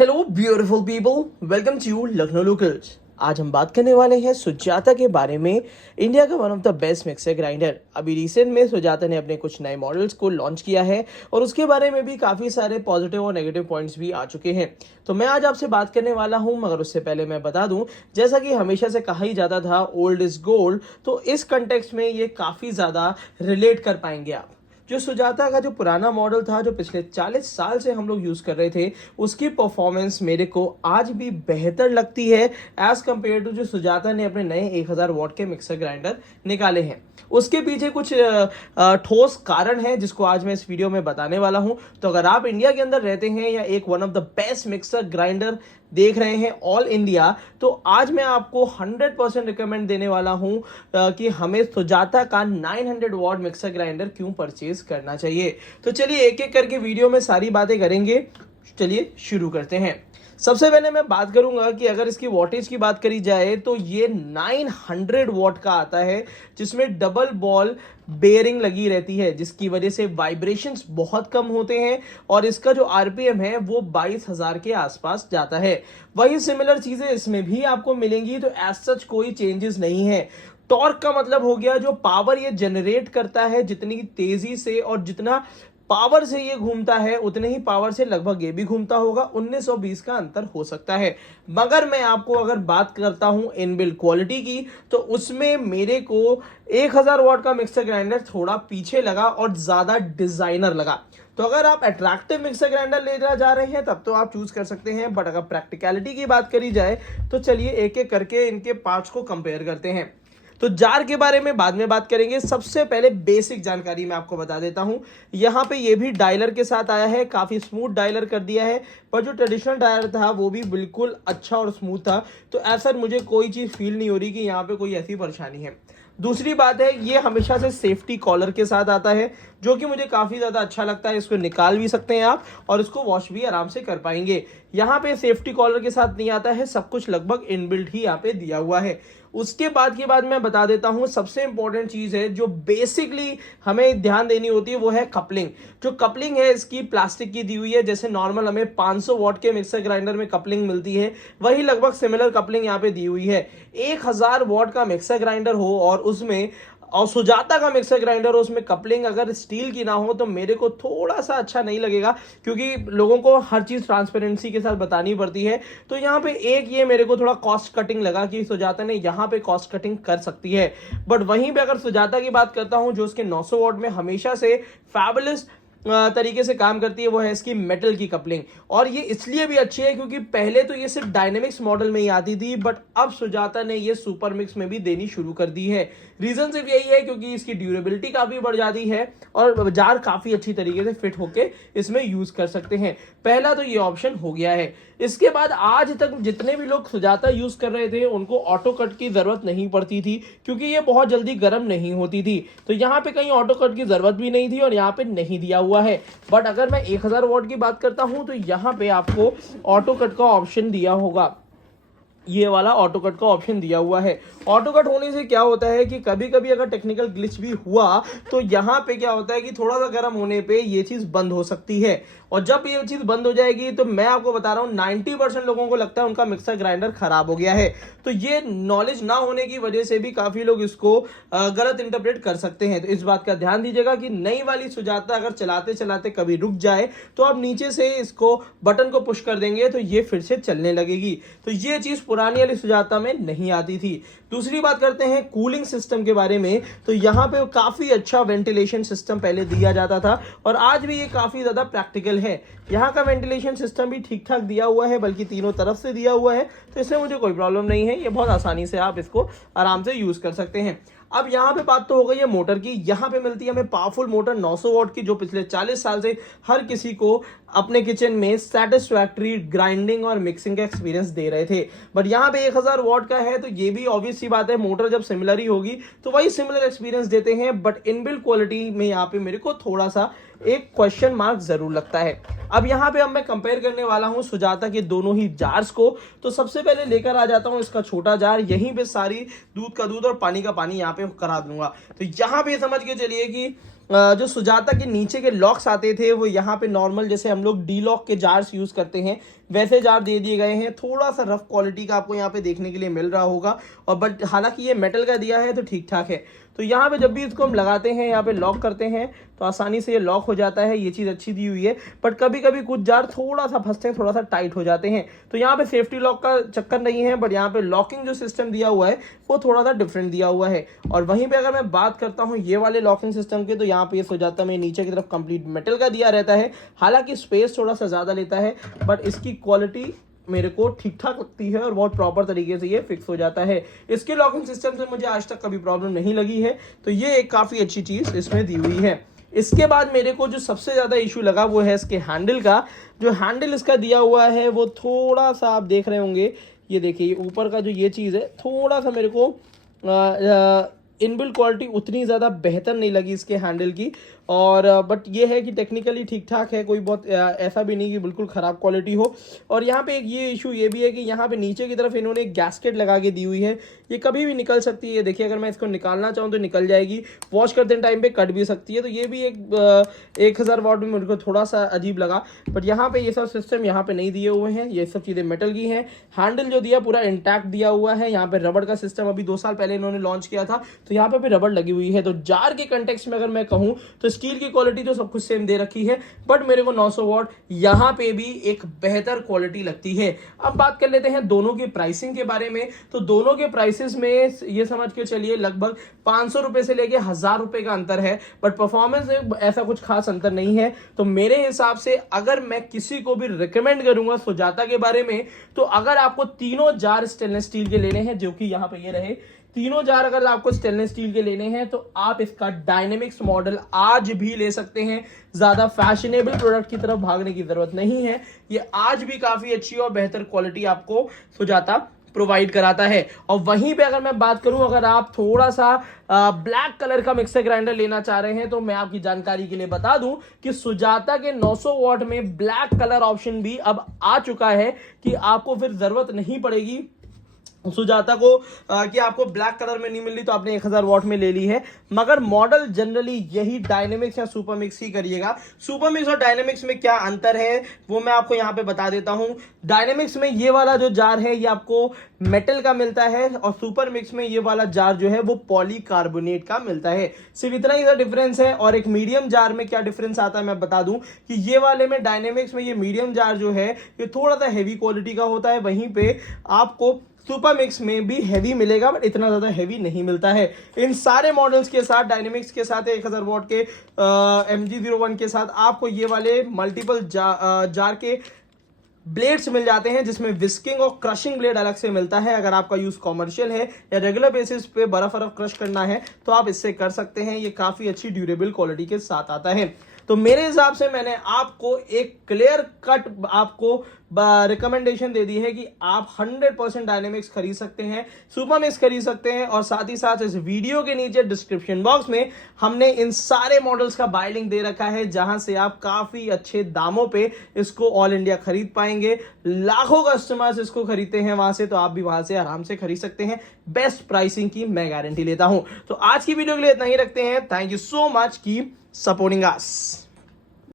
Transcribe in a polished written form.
Hello beautiful people, welcome to Lucknow locals. आज हम बात करने वाले हैं सुजाता के बारे में। इंडिया का one of the best mixer grinder. अभी रिसेंट में सुजाता ने अपने कुछ नए मॉडल्स को लॉन्च किया है और उसके बारे में भी काफ़ी सारे पॉजिटिव और नेगेटिव पॉइंट्स भी आ चुके हैं। तो मैं आज आपसे बात करने वाला हूं, मगर उससे पहले मैं बता दूं, जैसा कि हमेशा से कहा ही जाता था ओल्ड इज गोल्ड, तो इस कंटेक्स्ट में ये काफ़ी ज़्यादा रिलेट कर पाएंगे आप। जो सुजाता का जो पुराना मॉडल था, जो पिछले 40 साल से हम लोग यूज़ कर रहे थे, उसकी परफॉर्मेंस मेरे को आज भी बेहतर लगती है एज कंपेयर टू जो सुजाता ने अपने नए 1000 वॉट के मिक्सर ग्राइंडर निकाले हैं। उसके पीछे कुछ ठोस कारण है जिसको आज मैं इस वीडियो में बताने वाला हूं। तो अगर आप इंडिया के अंदर रहते हैं या एक one of the best mixer grinder देख रहे हैं ऑल इंडिया, तो आज मैं आपको 100% रिकमेंड देने वाला हूं कि हमें सुजाता का 900 वॉट मिक्सर ग्राइंडर क्यों परचेज करना चाहिए। तो चलिए एक एक करके वीडियो में सारी बातें करेंगे। चलिए शुरू करते हैं। सबसे पहले मैं बात करूंगा कि अगर इसकी वॉटेज की बात करी जाए तो ये 900 वॉट का आता है, जिसमें डबल बॉल बेयरिंग लगी रहती है, जिसकी वजह से वाइब्रेशंस बहुत कम होते हैं और इसका जो आरपीएम है वो 22,000 के आसपास जाता है। वही सिमिलर चीजें इसमें भी आपको मिलेंगी, तो एज सच कोई चेंजेस नहीं है। टॉर्क का मतलब हो गया जो पावर ये जनरेट करता है, जितनी तेजी से और जितना पावर से ये घूमता है उतने ही पावर से लगभग ये भी घूमता होगा। 1920 का अंतर हो सकता है। मगर मैं आपको अगर बात करता हूं इनबिल्ट क्वालिटी की, तो उसमें मेरे को 1000 वॉट का मिक्सर ग्राइंडर थोड़ा पीछे लगा और ज्यादा डिजाइनर लगा। तो अगर आप अट्रैक्टिव मिक्सर ग्राइंडर लेना जा रहे हैं तब तो आप चूज कर सकते हैं, बट अगर प्रैक्टिकलिटी की बात करी जाए तो चलिए एक एक करके इनके पार्ट्स को कंपेयर करते हैं। तो जार के बारे में बाद में बात करेंगे। सबसे पहले बेसिक जानकारी मैं आपको बता देता हूं। यहाँ पे ये भी डायलर के साथ आया है, काफी स्मूथ डायलर कर दिया है, पर जो ट्रेडिशनल डायलर था वो भी बिल्कुल अच्छा और स्मूथ था। तो ऐसा मुझे कोई चीज फील नहीं हो रही कि यहाँ पे कोई ऐसी परेशानी है। दूसरी बात है, ये हमेशा से सेफ्टी कॉलर के साथ आता है, जो कि मुझे काफी ज्यादा अच्छा लगता है। इसको निकाल भी सकते हैं आप और इसको वॉश भी आराम से कर पाएंगे। यहाँ पे सेफ्टी कॉलर के साथ नहीं आता है, सब कुछ लगभग इनबिल्ट ही यहाँ पे दिया हुआ है। उसके बाद की बात मैं बता देता हूं, सबसे इंपॉर्टेंट चीज है जो बेसिकली हमें ध्यान देनी होती है वो है कपलिंग। जो कपलिंग है इसकी प्लास्टिक की दी हुई है। जैसे नॉर्मल हमें 500 वॉट के मिक्सर ग्राइंडर में कपलिंग मिलती है, वही लगभग सिमिलर कपलिंग यहाँ पे दी हुई है। 1000 वॉट का मिक्सर ग्राइंडर हो और उसमें और सुजाता का मिक्सर ग्राइंडर हो, उसमें कपलिंग अगर स्टील की ना हो तो मेरे को थोड़ा सा अच्छा नहीं लगेगा, क्योंकि लोगों को हर चीज ट्रांसपेरेंसी के साथ बतानी पड़ती है। तो यहाँ पे एक ये मेरे को थोड़ा कॉस्ट कटिंग लगा कि सुजाता ने यहाँ पे कॉस्ट कटिंग कर सकती है। बट वहीं पे अगर सुजाता की बात करता हूं, जो उसके 900 वॉट में हमेशा से फैबुलस तरीके से काम करती है, वो है इसकी मेटल की कपलिंग। और ये इसलिए भी अच्छी है क्योंकि पहले तो ये सिर्फ डायनेमिक्स मॉडल में ही आती थी, बट अब सुजाता ने ये सुपर मिक्स में भी देनी शुरू कर दी है। रीजन सिर्फ यही है क्योंकि इसकी ड्यूरेबिलिटी काफी बढ़ जाती है और जार काफी अच्छी तरीके से फिट होके इसमें यूज कर सकते हैं। पहला तो ये ऑप्शन हो गया है। इसके बाद आज तक जितने भी लोग सुजाता यूज कर रहे थे उनको ऑटो कट की जरूरत नहीं पड़ती थी, क्योंकि ये बहुत जल्दी गर्म नहीं होती थी। तो यहाँ पे कहीं ऑटो कट की जरूरत भी नहीं थी और यहाँ पे नहीं दिया हुआ है। बट अगर मैं 1000 वॉट की बात करता हूं तो यहाँ पे आपको ऑटो कट का ऑप्शन दिया होगा। ये वाला ऑटो कट का ऑप्शन दिया हुआ है। ऑटो कट होने से क्या होता है कि कभी कभी अगर टेक्निकल ग्लिच भी हुआ तो यहाँ पे क्या होता है कि थोड़ा सा गर्म होने पे ये चीज बंद हो सकती है, और जब ये चीज बंद हो जाएगी तो मैं आपको बता रहा हूँ 90% लोगों को लगता है उनका मिक्सर ग्राइंडर खराब हो गया है। तो ये नॉलेज ना होने की वजह से भी काफी लोग इसको गलत इंटरप्रेट कर सकते हैं। तो इस बात का ध्यान दीजिएगा कि नई वाली सुजाता अगर चलाते चलाते कभी रुक जाए तो आप नीचे से इसको बटन को पुश कर देंगे तो ये फिर से चलने लगेगी। तो ये चीज पुरानी वाली सुजाता में नहीं आती थी। दूसरी बात करते हैं कूलिंग सिस्टम के बारे में। तो यहाँ पे काफी अच्छा वेंटिलेशन सिस्टम पहले दिया जाता था और आज भी ये काफी ज्यादा प्रैक्टिकल है। यहाँ का वेंटिलेशन सिस्टम भी ठीक ठाक दिया हुआ है, बल्कि तीनों तरफ से दिया हुआ है, तो इसमें मुझे कोई प्रॉब्लम नहीं है। ये बहुत आसानी से आप इसको आराम से यूज कर सकते हैं। अब यहाँ पे बात तो हो गई है मोटर की। यहाँ पे मिलती है हमें पावरफुल मोटर 900 वॉट की, जो पिछले 40 साल से हर किसी को अपने किचन में सेटिस्फैक्टरी ग्राइंडिंग और मिक्सिंग का एक्सपीरियंस दे रहे थे। बट यहाँ पे 1000 वॉट का है, तो ये भी ऑब्वियस सी बात है, मोटर जब सिमिलर ही होगी तो वही सिमिलर एक्सपीरियंस देते हैं। बट इनबिल्ट क्वालिटी में यहाँ पे मेरे को थोड़ा सा एक क्वेश्चन मार्क जरूर लगता है। अब यहाँ पे मैं कंपेयर करने वाला हूँ सुजाता के दोनों ही जार्स को। तो सबसे पहले लेकर आ जाता हूँ इसका छोटा जार। यहीं पे सारी दूध का दूध और पानी का पानी यहाँ पे करा दूंगा। तो यहाँ पे समझ के चलिए कि जो सुजाता के नीचे के लॉक्स आते थे वो यहाँ पे नॉर्मल जैसे हम लोग डी लॉक के जार्स यूज करते हैं वैसे जार दे दिए गए हैं। थोड़ा सा रफ क्वालिटी का आपको यहाँ पे देखने के लिए मिल रहा होगा, और बट हालांकि ये मेटल का दिया है तो ठीक ठाक है। तो यहाँ पे जब भी इसको हम लगाते हैं, यहाँ पे लॉक करते हैं तो आसानी से ये लॉक हो जाता है। ये चीज़ अच्छी दी हुई है, बट कभी कभी कुछ जार थोड़ा सा फंसते हैं, थोड़ा सा टाइट हो जाते हैं। तो यहाँ पे सेफ्टी लॉक का चक्कर नहीं है, बट यहाँ पे लॉकिंग जो सिस्टम दिया हुआ है वो थोड़ा सा डिफरेंट दिया हुआ है। और वहीं पे अगर मैं बात करता हूँ ये वाले लॉकिंग सिस्टम के, तो यहाँ पे ये सुजाता में नीचे की तरफ कंप्लीट मेटल का दिया रहता है। हालांकि स्पेस थोड़ा सा ज़्यादा लेता है, बट इसकी क्वालिटी मेरे को ठीक ठाक लगती है और बहुत प्रॉपर तरीके से ये फिक्स हो जाता है। इसके लॉकिंग सिस्टम से मुझे आज तक कभी प्रॉब्लम नहीं लगी है, तो ये एक काफ़ी अच्छी चीज़ इसमें दी हुई है। इसके बाद मेरे को जो सबसे ज़्यादा इशू लगा वो है इसके हैंडल का। जो हैंडल इसका दिया हुआ है वो थोड़ा सा आप देख रहे होंगे, ये देखिए ऊपर का जो ये चीज़ है थोड़ा सा मेरे को इनबिल्ट क्वालिटी उतनी ज़्यादा बेहतर नहीं लगी इसके हैंडल की। और बट ये है कि टेक्निकली ठीक ठाक है, कोई बहुत ऐसा भी नहीं कि बिल्कुल ख़राब क्वालिटी हो। और यहाँ पे एक ये इशू ये भी है कि यहाँ पे नीचे की तरफ इन्होंने एक गैस्केट लगा के दी हुई है, ये कभी भी निकल सकती है। ये देखिए अगर मैं इसको निकालना चाहूँ तो निकल जाएगी, वॉश करते टाइम पे कट भी सकती है। तो ये भी एक 1000 वाट में मेरे को थोड़ा सा अजीब लगा। बट यहाँ पे ये सब सिस्टम यहाँ पे नहीं दिए हुए हैं, ये सब चीज़ें मेटल की हैं। हैंडल जो दिया पूरा इंटैक्ट दिया हुआ है। यहाँ पे रबड़ का सिस्टम अभी 2 साल पहले इन्होंने लॉन्च किया था, तो यहाँ पे भी रबड़ लगी हुई है। तो जार के कंटेक्स्ट में अगर मैं कहूँ तो स्टील की क्वालिटी तो सब कुछ सेम दे रखी है, बट मेरे को 900 वॉट यहाँ पे भी एक बेहतर क्वालिटी लगती है। अब बात कर लेते हैं दोनों की प्राइसिंग के बारे में। तो दोनों के प्राइसेस में ये समझ के चलिए लगभग 500 रुपए से लेके 1000 रुपए का अंतर है, बट परफॉर्मेंस में ऐसा कुछ खास अंतर नहीं है। तो मेरे हिसाब से अगर मैं किसी को भी रिकमेंड करूंगा सुजाता के बारे में, तो अगर आपको तीनों जार स्टेनलेस स्टील के लेने हैं, जो कि यहाँ पे ये रहे तीनों जार अगर आपको स्टेनलेस स्टील के लेने हैं, तो आप इसका डायनेमिक्स मॉडल आज भी ले सकते हैं। ज्यादा फैशनेबल प्रोडक्ट की तरफ भागने की जरूरत नहीं है, ये आज भी काफी अच्छी और बेहतर क्वालिटी आपको सुजाता प्रोवाइड कराता है। और वहीं पे अगर मैं बात करूं, अगर आप थोड़ा सा ब्लैक कलर का मिक्सर ग्राइंडर लेना चाह रहे हैं, तो मैं आपकी जानकारी के लिए बता दूं कि सुजाता के 900 वॉट में ब्लैक कलर ऑप्शन भी अब आ चुका है, कि आपको फिर जरूरत नहीं पड़ेगी सुजाता को कि आपको ब्लैक कलर में नहीं मिल रही तो आपने 1000 वॉट में ले ली है। मगर मॉडल जनरली यही डायनेमिक्स या सुपर मिक्स ही करिएगा। सुपर मिक्स और डायनेमिक्स में क्या अंतर है वो मैं आपको यहाँ पे बता देता हूँ। डायनेमिक्स में ये वाला जो जार है ये आपको मेटल का मिलता है, और सुपर मिक्स में ये वाला जार जो है वो पॉलीकार्बोनेट का मिलता है। सिर्फ इतना ही डिफरेंस है। और एक मीडियम जार में क्या डिफरेंस आता है मैं बता दूं कि ये वाले में डायनेमिक्स में ये मीडियम जार जो है ये थोड़ा सा हैवी क्वालिटी का होता है, वहीं पे आपको सुपर मिक्स में भी हैवी मिलेगा, बट इतना ज्यादा हैवी नहीं मिलता है। इन सारे मॉडल्स के साथ, डायनेमिक्स के साथ, 1000 वॉट के MG01 के साथ आपको ये वाले मल्टीपल जार के ब्लेड्स मिल जाते हैं, जिसमें विस्किंग और क्रशिंग ब्लेड अलग से मिलता है। अगर आपका यूज कॉमर्शियल है या रेगुलर बेसिस पे बर्फ क्रश करना है तो आप इससे कर सकते हैं। ये काफी अच्छी ड्यूरेबल क्वालिटी के साथ आता है। तो मेरे हिसाब से मैंने आपको एक क्लियर कट आपको रिकमेंडेशन दे दी है कि आप 100% डायनेमिक्स खरीद सकते हैं, सुपर मिक्स खरीद सकते हैं। और साथ ही साथ इस वीडियो के नीचे डिस्क्रिप्शन बॉक्स में हमने इन सारे मॉडल्स का बाय लिंक दे रखा है, जहां से आप काफी अच्छे दामों पे इसको ऑल इंडिया खरीद पाएंगे। लाखों कस्टमर्स इसको खरीदते हैं वहां से, तो आप भी वहां से आराम से खरीद सकते हैं। बेस्ट प्राइसिंग की मैं गारंटी लेता हूं। तो आज की वीडियो के लिए इतना ही रखते हैं। थैंक यू सो मच की सपोर्टिंग अस।